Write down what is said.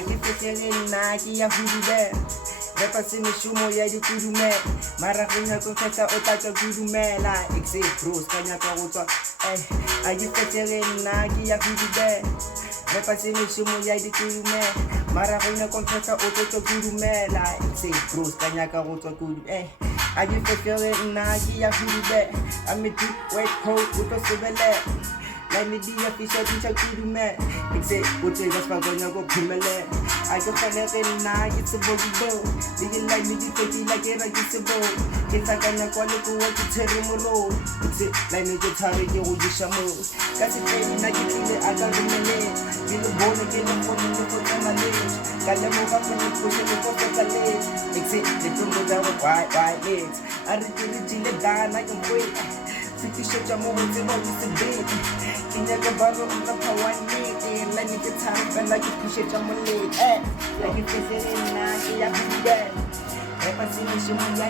a ke fehlege nna ke ya hudube repa se meshomo ya dikudume mara go nyaka fetla o tla tla kudumela exe bros ka nyaka go tswa a ke fehlege nna ke ya hudube repa se meshomo ya dikudume mara go nyaka fetla o tla tla kudumela exe bros ka nyaka go tswa kudu a ke fehlege nna ke ya hudube a me W.F.O o tlo sebele la me dia fisha ditha kudume exe o tse ga fa gonya go phumele a ke fehlege nna ke tsebogibo le la me di fetila ke ra ke tsebo ke tsakanya kwa le go ke tshere moro exe la me ke thare ke go disha mo ka se teng nna ke tlile a ka rumele ke le bone ke le go le go tsena le ka le mo ga go le go le go tsena le exe le tongo ga go why it a re ke re dile dana ke go fitisha mo go tseba go se bebe ke nyaka ba go nna power ni la ni ke thare fela ke pishetsa mo le la ke fehlege nna ke ya hudube repa se meshomo ya